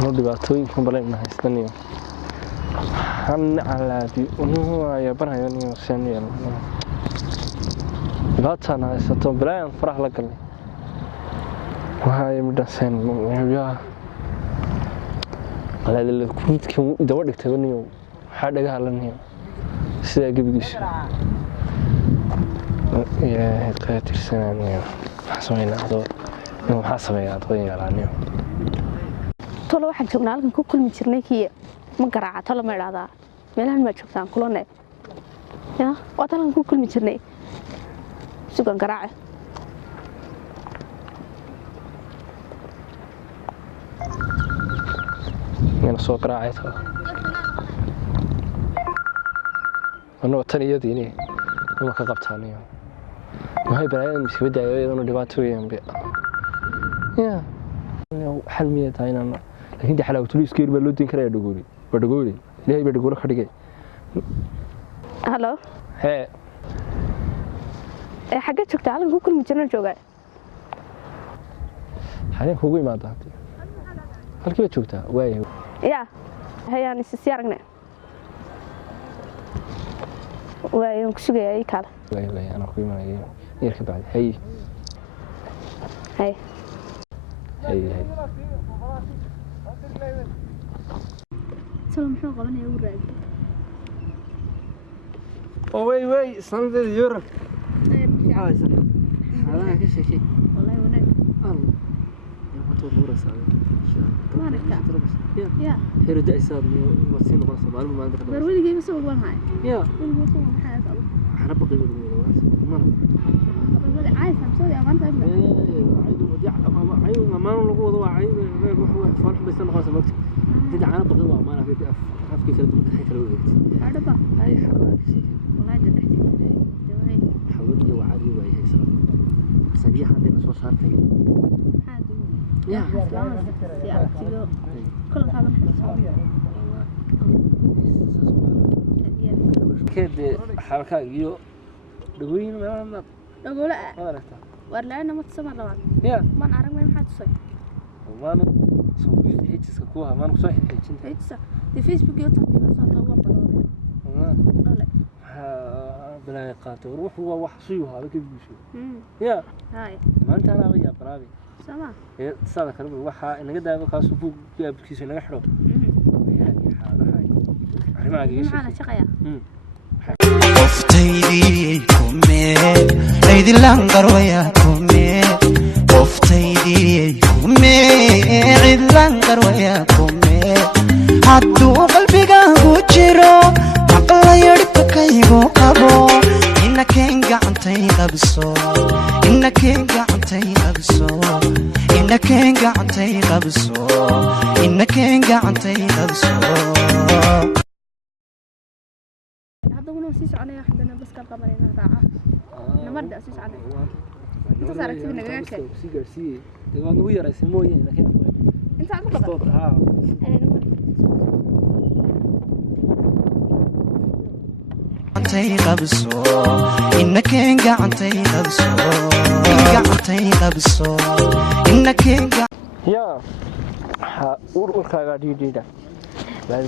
نودي باتوين كم بلاي ما هيستني حن على دي ونهو يا برا يعني وسني باتنا ستون بلاي فرح لك وهاي مدرسين يا على اللي كنت كم دورك تبني حدا قالني سيدا قبيش يا قاتل سناني حسوينا هذول يوم حسبي أطوي على tolo waxaan joognaa halkan ku kulmi jirnay kii ma garaaca tolo ma ilaada meelahan ma joogtaan kulane ya waa halkan ku kulmi jirnay sugan garaaca من سوق راعيتها أنا وطنيتي ما كقبتها نيو ما هي بعدين مش بدأ أنا دباتوي بيا يا حلمية هاينا لكن دي حلاوة تلوس كير بلودين كريه بدقولي ليه بدقولك خديجي هلو هي حاجة شوكت على جوجل مجرد جوجل حاليا هوجي ما ضحك هل كيف شوكتها واي يا هي يعني سيارنا واي كشجع أي كذا واي أنا خوي ما يركب بعد هي هي سلام حنا قبنا يا وراد واي سنة يورك عايز هذا كشيء والله ونك الله يا مطور نور سعيد ما ركع يا هيرد أساد وسين غاصة معلومة ما عندك برويلي جاي مسوي وين هاي يا وين مسوي حاجة أنا بقي ما عايز مسوي أمان فاهم عيو ما نقول ضوء عيو هو فرح بس أنا غاصة وقت تدعى أنا بقي ضوء ما أنا في كيف كده ممكن حيك لو وقت هذا بقى هاي حوالي شيء والله ده تحتي جواي حوالي وعادي وهي سر سبيح عندي بس وصارتي حادي يا سلام سيارة تيجو كل هذا كده حركة يو دقوين ما أقول لا عرفتها ولا أنا ما تسمع طبعا يا ما نعرف وين حد صي ما أنا سويت هيك سكوها ما أنا صحيح هيك هيك دي فيسبوك يوتيوب بس أطلع بلوجي لا بلا قاتل روح هو وحصيه هذا كيف بيشوف يا هاي ما أنت أنا ويا برابي سما صار كلام وحى إنك دائما كاسو فوق بكيس إنك حلو يعني هذا هاي ما أجيش معنا شقيا qoftaydi kumee aydi langar waya kumee qoftaydi kumee aydi langar waya kumee hadduu qalbigaagu jiro maqlayo dhibkaygu qabo inakeen gacantay qabso inakeen gacantay qabso inakeen gacantay qabso inakeen gacantay qabso سيس عليها حدنا بس كان قمرين راعة نمرد أسيس عليها أنت صارت فينا جاك سي تبغى نوير اسمه يعني لكن أنت عم تقبل ها gacantay qabso inakeen gacantay qabso gacantay qabso inakeen يا urkaaga dhiidhiidha la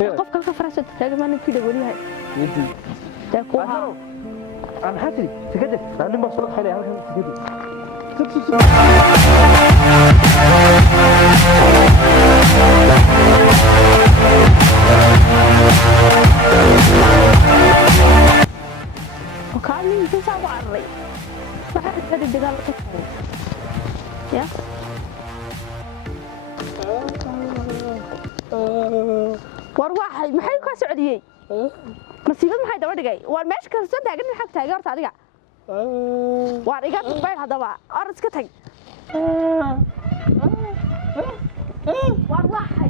قف كل فرصة تلاقي ما نكيد أقولها يدي تكوها أنا حاتري تكده أنا ما صرت حالي هذا تكده وكان من تسعة وعري ما حد كده دجال كتير يا warwaxay maxay ka socdiyay nasiibad maxay daba dhigay war meesh ka soo taagan xaq taageerta adiga war iga bayr hadaba ar iska tag warwaxay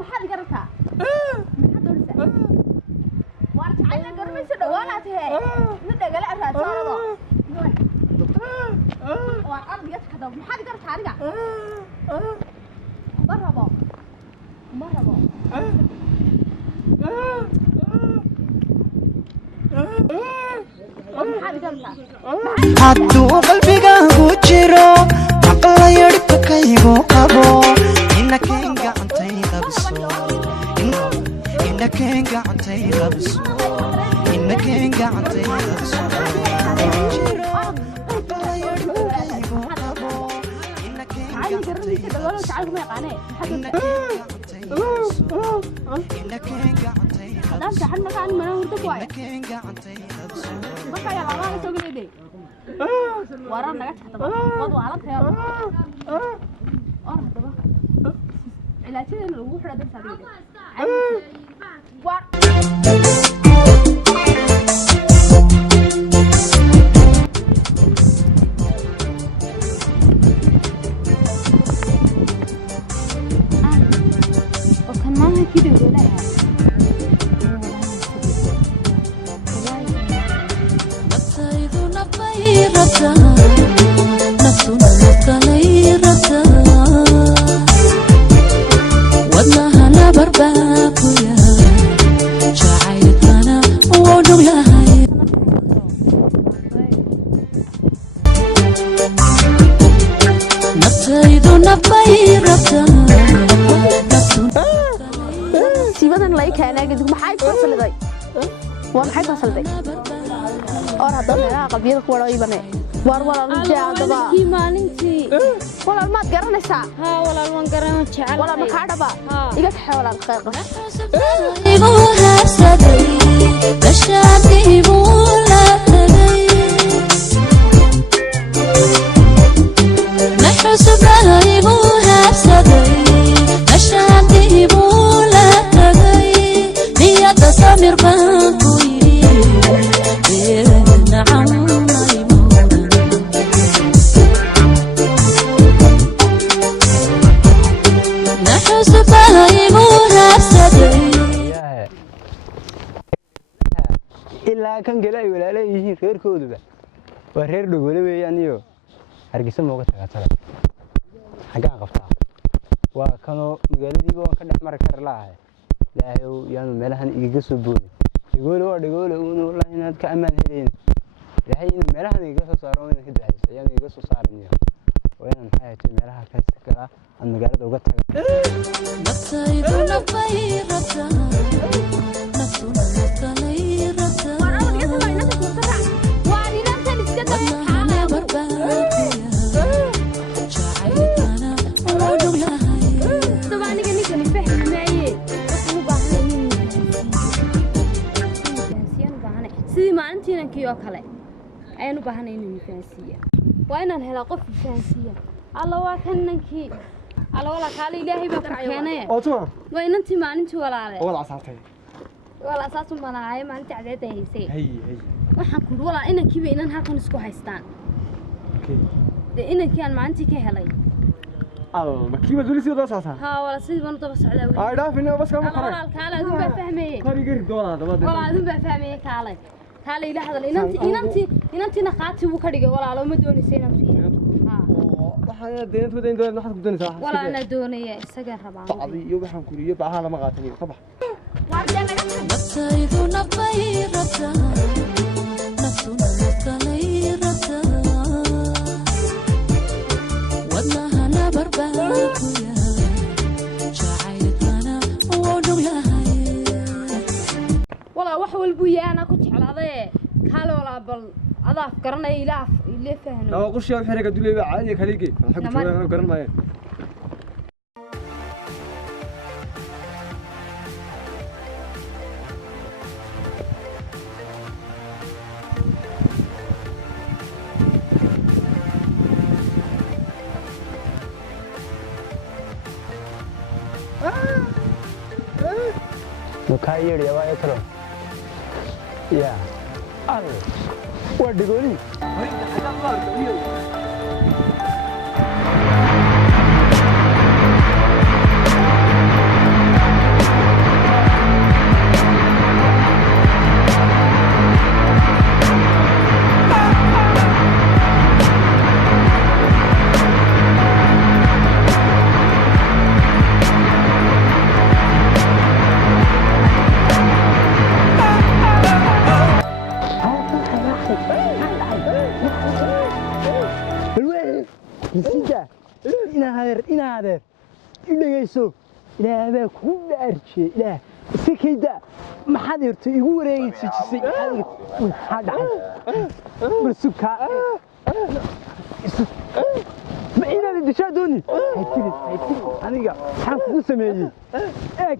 maxaad garata maxaad doonaysaa war jacayl garmaysa dhawaanaatay mid dhagala raadsaado war ardiga hadaba maxaad garata adiga barabo hadduu qalbigaagu jiro maqlayo dhibka kaygu qabo inakeen gacantay qabso inakeen gacantay qabso inakeen gacantay qabso siibadan la keenay gudub maxay ku salday waa maxay ku salday oo hadda meelaha qabyada ku wada iibane war walaal jaadaba maalintii walaal ma garanaysaa ha walaal waan garan jecel walaal ma ka dhaba iga taxay walaal khayr igu haasaday bashaadiibu la tagay naxsubaha igu haasaday bashaadiibu la tagay niyada samir baan ku yiri nacam ilaa kan gala ay walaalo yihiin reerkooduba waa reer dhogole weeyaan iyo hargeysa mooga tagaatala xagaa qabtaa waa kanoo magaaladiiba waan ka dhex mari kar laahay ilaahayow yaanu meelahan igaga soo boodin dhagoole waa dhagoole uun wallahi inaad ka ammaan helayn ilaahay inuu meelahan igaga soo saaro inaan ka ducayso ayaan igaga soo saaraniyo waa inaan maxay ahayd meelaha ka kala aan magaalada uga taga oo kale ayaan u baahanay inuu fahansiiyo waa inaan helaa qof fahansiiyo alla waa kanankii alla wala kaale ilaahay baa ku keenay oo tuma waa inantii maalintii walaale wala asaartay wala asaas u malahay maalintii cadeed ay haysay hay waxaan ku wala inankii ba inan halkan isku haystaan okay inankii aan maalintii ka helay ma kiiba dulisii doo saasa ha wala sidii baan daba socdaa ay dhaafina bas kama qoray wala kaale aduu baa fahmayay qarigir doona dabada wala aduu baa fahmayay kaale kaale ila hadal inantii naqaati uu ka dhigay walaalo ma doonaysay inantii waxaan deyntu deyn doonad waxaad ku doonaysaa wala ana doonaya isaga rabaa bacdi iyo waxaan ku riyo baaha lama qaataniyo ka bax nafsaydu nafay rabta nafsuna naftalay rabta wadnaha la barbaakuya jacaylkana oo dhuglahay wala wax walbu yaana ku jeclaaday kaale wala bal adaaf garanay ilaaf ile fahno oo qushiyo xiriga duleeba caadi kaliye xaq jooga garan maayo mukayir ya waa etro ya al waa dhigoli inaadeer idhagayso ilaahay baa kugu dhaarjiyey ilaah iska kayda maxaad irto igu wareegisay maxaa dhacay barsuka ma inaad dishaa dooni haytiri aniga maxaan kugu sameeyey eeg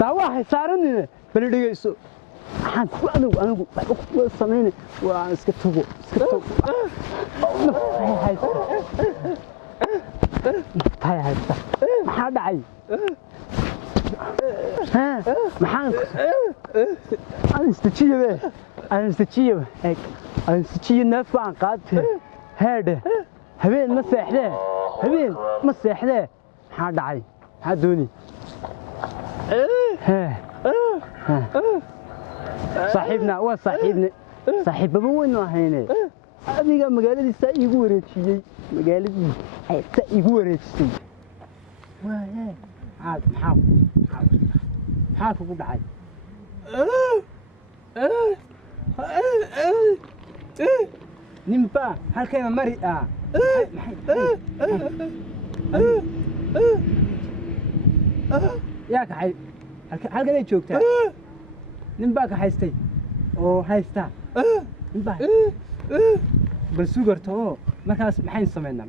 daawahay saaranine bal dhagayso maxaan kugu anigu waxba sameeyay waa iska tago tahay haysta maxaa dhacay maxaan anstijiye neef baan qaatay heedhe habeen ma seexdee maxaa dhacay maxaa dooni saaxiibna waa saaxiibaba weynu ahayne adiga magaaladiisaa iigu wareejiyey magaaladii haysta iigu wareejisay maxaa kugu dhacay ninbaa halkeena mari yaa kaxay halkanay joogtaa nin baa kaxaystay oo haystaa ninbaa bal sugarta oo markaas maxayn samaynaa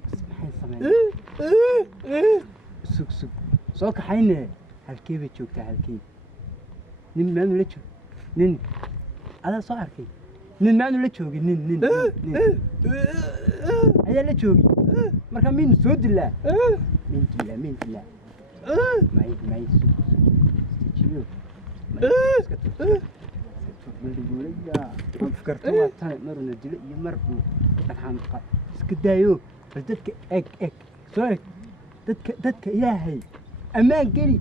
sug soo kaxayne halkee bay joogtaa halkee nin maanu la joog nin adaa soo arkay nin maanu la joogin nin ayaa la joogi marka min soo dilaa min dilaa may jiyo فكرت ما تاني مرة نجلي يمر دحان اسك دايو بس دتك اك سوري دتك إلهي أمان قلي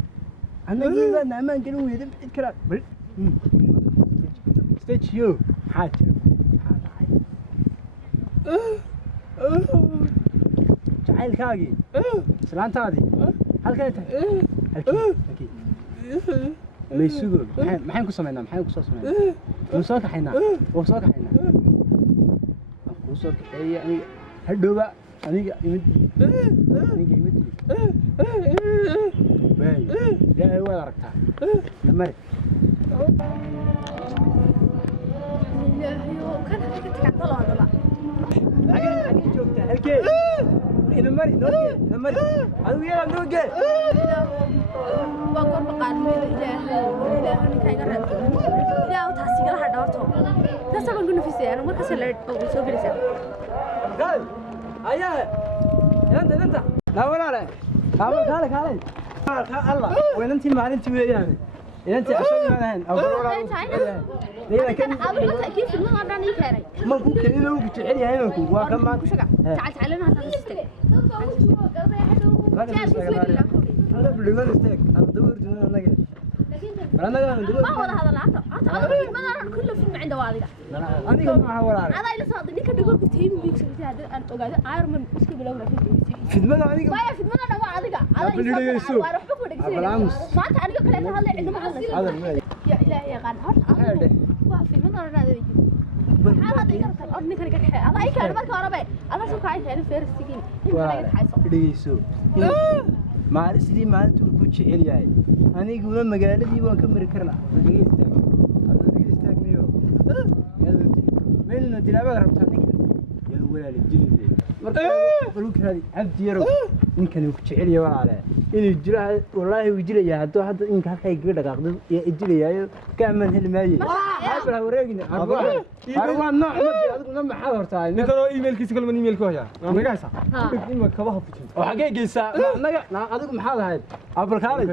أنا قلي أنا أمان قلي ويدم إذكر بل ستيتش يو حاجة جعل كاجي سلام تادي هل كانت أكيد ما يسوق محين كسمعنا محين كسمعنا وصاك حنا وصاك يعني هدوبا أنا يمد باي لا هو ركعة لما كان هذا كتكعطل هذا بقى حاجة شوفتها هلكي نمري هذا ويا نوجه وأقول مقال إلهي كاين رب إلهي وتحسيق لها دورته ناس ما نقول في سيارة ما كسر لرد أو سوق لسه قال أيه أنت لا ولا لا خالك الله وين أنت ما أنت ويانا أنت عشان ما هن أو ولا كان أول ما تأكيد في المنظر ده نيكاري ما كوك إلا وك تعلي هاي ما كوك وكم تعال تعلمنا هذا السيستم هذا بالليل استيك أدور جنون نجى أنا ندور ما هو هذا العطاء في المنظر كله فيلم عنده واضح أنا كم ما هو أنا إلى صادق نيك تقول بتهيم بيكسر هذا أنا أقعد أعرف من إيش كبلوا ولا في المنظر أنا كم في المنظر أنا واضح أنا بالليل يسوق أروح بقول لك ما تعرف كلام هذا عندما هذا يا إلهي يا غان هذا في المنظر أنا هذا يقطع أرني كان كحيل أنا أي كلمة كهرباء أنا شو كاين هنا فير السكين dhegeyso maal sidii maalintu ku jecel yahay aniguna magaaladii waan ka mari karnaa dhegeystaagniyo meelna dilaabada rabtaa ninkan yaa walaal dilay marka qalu karaadi abdi yaro ninkan uu ku jecel yahay walaal inuu jiro wallahi uu jilayaa hadda inka halkay gaga dhaqaaqdo ee jilayaayo kaaman helmaaye habla wareegina arwaa nooc adigu ma xal hortaa ninkan oo emailkiisa kalma emailku haya ma gaysa in ma kabaha fujin oo xagee geysaa anaga adigu maxaa lahayd abalkaalay